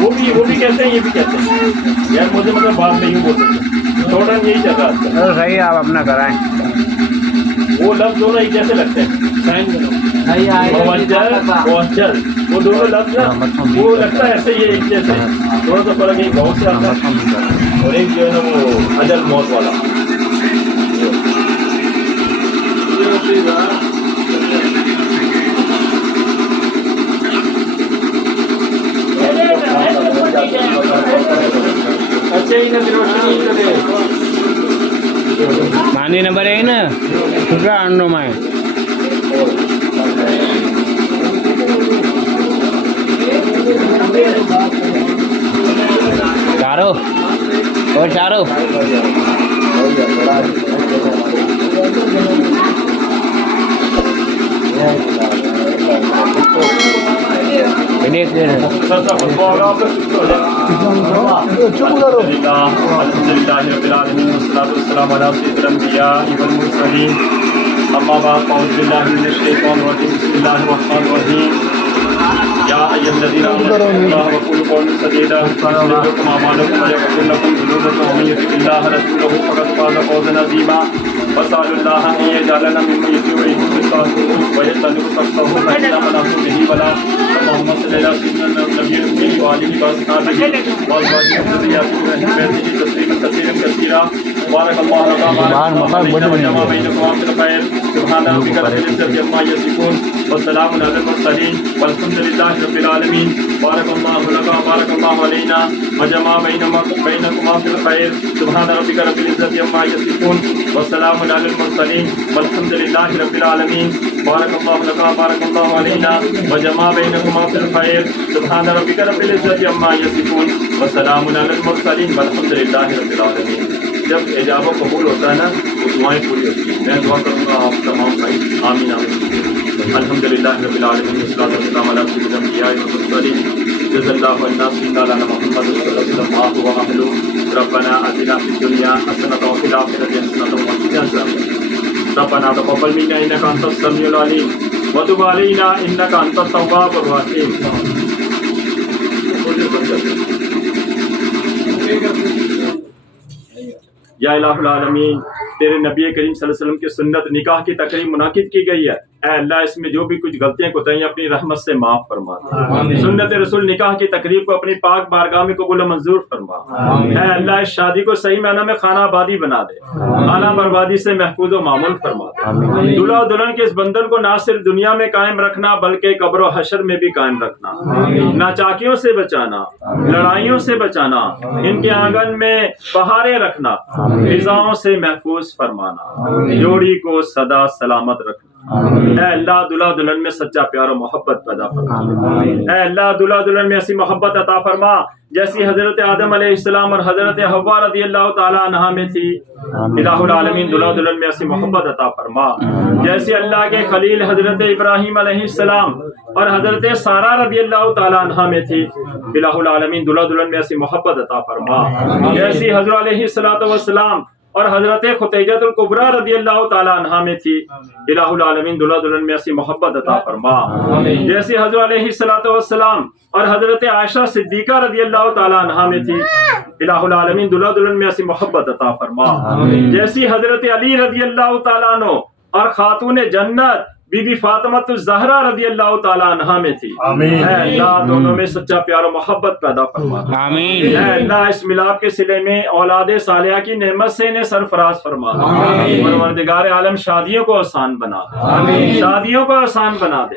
وہ بھی کہتے ہیں، یہ بھی کہتے ہیں یار، مجھے مطلب بعد میں یوں بول سکتے فوراً یہی چل رہا ہے۔ صحیح ہے، آپ اپنا کرائیں۔ وہ لفظ دونوں ایک جیسے لگتے ہیں، موجل وہ دونوں لفظ وہ لگتا ہے ایسے، یہ ایک جیسے، تھوڑا سا فرق ایک بہت سے آتا ہے اور ایک جو ہے نا وہ اجل موت والا۔ مانی نمبر ہے نا دوسرا انڈو میں چاروں اور چاروں اما بعد اعوذ باللہ من الشیطان الرجیم، بسم اللہ الرحمن الرحیم، یا ایھا الذین آمنوا اتقوا اللہ وقولوا قولا سدیدا یصلح لکم اعمالکم ویغفر لکم ذنوبکم ومن یطع اللہ ورسولہ فقد فاز فوزا عظیما واسألوا اللہ ان یجعلنا ممن یطیعون الرسول ویجتنبوا السبت فإنما نحن به بلاء۔ اللهم صل علی سیدنا النبی الأمی وآلہ وأصحابہ وأزواجہ وذریاتہ وأهل بیتہ تسلیما کثیرا کثیرا۔ بارک اللہ لنا وجمع بینکما فی الخیر۔ سبحان ربک رب العزة عما یصفون والسلام علی المرسلین والحمد للہ رب العالمین۔ بارک اللہ لک وبارک اللہ علینا وجمع بینکما فی الخیر۔ سبحان ربک رب العزة عما یصفون والسلام علی المرسلین والحمد للہ رب العالمین۔ بارک اللہ لک وبارک اللہ علینا وجمع بینکما فی الخیر۔ سبحان ربک رب العزة عما یصفون والسلام علی المرسلین والحمد للہ رب العالمین۔ جب اجاب و قبول ہوتا ہے نا وہ دعائیں پوری ہوتی ہیں۔ میں دعا کروں گا آپ تمام بھائی، آمین آمین۔ الحمد للہ رب العالمین والصلاۃ والسلام علی سید الانبیاء والمرسلین جزا اللہ عنا سیدنا محمد صلی اللہ علیہ وسلم واہلہ ربنا آتنا فی الدنیا حسنۃ وفی الآخرۃ حسنۃ وقنا عذاب النار۔ ربنا تقبل منا انک انت السمیع العلیم وتب علینا انک انت التواب الرحیم۔ یا الہ العالمین، تیرے نبی کریم صلی اللہ علیہ وسلم کی سنت نکاح کی تقریب منعقد کی گئی ہے، اے اللہ اس میں جو بھی کچھ غلطیاں کوتاہیاں اپنی رحمت سے معاف فرما دے۔ سنت رسول نکاح کی تقریب کو اپنی پاک بارگاہ میں قبول و منظور فرما۔ اے اللہ اس شادی کو صحیح معنی میں خانہ آبادی بنا دے، خانہ بربادی سے محفوظ و معمول فرما دے۔ دلہا و دلہن کے اس بندھن کو نہ صرف دنیا میں قائم رکھنا بلکہ قبر و حشر میں بھی قائم رکھنا، ناچاکیوں سے بچانا، لڑائیوں سے بچانا، ان کے آنگن میں بہاریں رکھنا، فضاؤں سے محفوظ فرمانا، جوڑی کو سدا سلامت رکھنا۔ اے اللہ دلہا دلہن میں سچا پیار و محبت پیدا فرما۔ اے اللہ دلہا دلہن میں ایسی محبت عطا فرما جیسی حضرت آدم علیہ السلام اور حضرت حوا رضی اللہ تعالی عنہا میں تھی۔ الہ العالمین دلہا دلہن میں ایسی محبت عطا فرما جیسی اللہ کے خلیل حضرت ابراہیم علیہ السلام اور حضرت سارہ رضی اللہ تعالی عنہا میں تھی۔ الہ العالمین دلہا دلہن میں ایسی محبت عطا فرما جیسی حضرت علیہ السلام اور حضرت ختیجۃ الکبریٰ رضی اللہ تعالی عنہا میں تھی۔ الہ العالمین دلہا دلہن میں ایسی محبت عطا فرما جیسی حضرت علیہ السلام اور حضرت عائشہ صدیقہ رضی اللہ تعالی عنہا میں تھی۔ الہ العالمین دلہا دلہن میں ایسی محبت عطا فرما جیسی حضرت علی رضی اللہ تعالیٰ عنہ اور خاتون جنت بی بی فاطمہ الزہرا رضی اللہ تعالی عنہا میں تھی۔ اے اللہ دونوں میں سچا پیار و محبت پیدا فرما۔ اے اللہ اس ملاپ کے صلے میں اولاد صالحہ کی نعمت سے انہیں سرفراز فرما۔ پروردگار عالم شادیوں کو آسان بنا دے، شادیوں کو آسان بنا دے،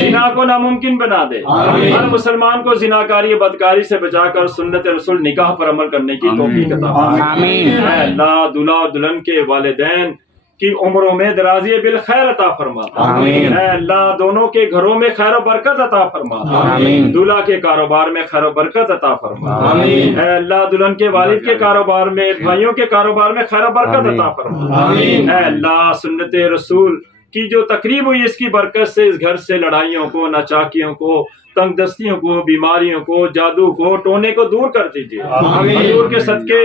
زنا کو ناممکن بنا دے، ہر مسلمان کو زناکاری بدکاری سے بچا کر سنت رسول نکاح پر عمل کرنے کی توفیق عطا فرما۔ اے اللہ دلہا اور دلہن کے والدین کی عمروں میں درازی بالخیر عطا فرما۔ اے اللہ دونوں کے گھروں میں خیر و برکت عطا فرما۔ دلہا کے کاروبار میں خیر و برکت عطا فرما۔ اے اللہ دلہن کے والد کے کاروبار میں، بھائیوں کے کاروبار میں خیر و برکت عطا فرما۔ اے اللہ سنت رسول کی جو تقریب ہوئی اس کی برکت سے اس گھر سے لڑائیوں کو، ناچاکیوں کو، تنگ دستیوں کو، بیماریوں کو، جادو کو، ٹونے کو دور کر دیجیے۔ حضور کے صدقے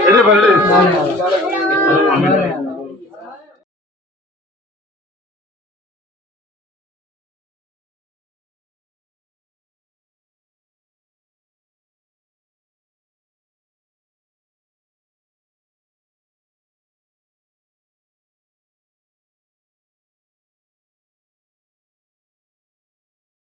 ਇਹਦੇ ਬੜੇ